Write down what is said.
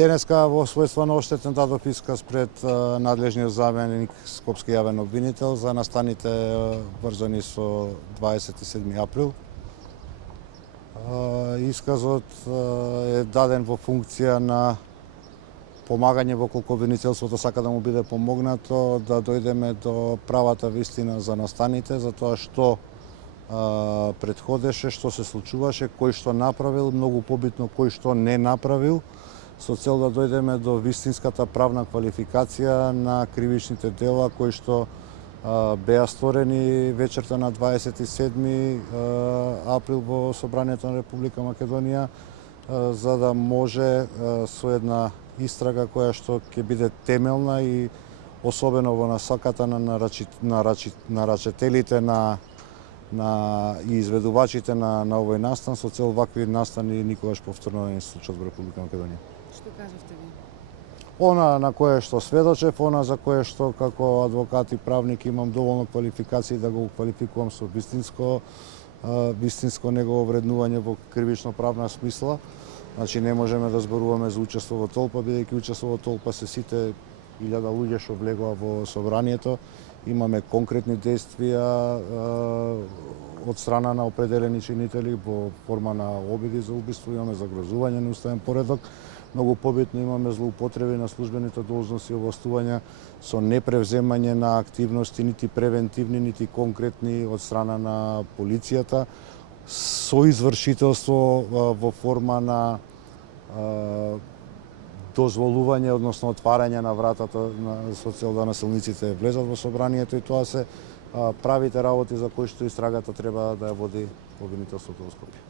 Денеска во својство на оштетен дадов исказ пред надлежниот заменик Скопски јавен обвинител за настаните врзани со 27 април. Исказот е даден во функција на помагање во колку обвинителството сака да му биде помогнато да дојдеме до правата вистина за настаните, за тоа што претходеше, што се случуваше, кој што направил, многу побитно кој што не направил, со цел да дојдеме до вистинската правна квалификација на кривичните дела кои што беа сторени вечерта на 27 април во Собранието на Република Македонија, за да може со една истрага која што ќе биде темелна и особено во насоката на нарачителите и изведувачите на овој настан, со цел вакви настани никогаш повторно да не се случат во Република Македонија. Што кажавте ви? Она на кое што сведочев, она за кое што како адвокат и правник имам доволно квалификации да го квалификувам со вистинско негово вреднување во кривично-правна смисла. Значи не можеме да зборуваме за учество во толпа, бидејќи учество во толпа се сите 1000 луѓе што влегоа во собранието. Имаме конкретни действија од страна на определени чинители во форма на обиди за убиство, имаме загрозување на уставен поредок. Многу побитно имаме злоупотреби на службените должности и овластувања со непревземање на активности нити превентивни, нити конкретни од страна на полицијата, со извршителство во форма на дозволување, односно отварање на вратата со цел да насилниците влезат во собранието, и тоа се правите работи за кои што истрагата треба да ја води обвинителството во Скопје.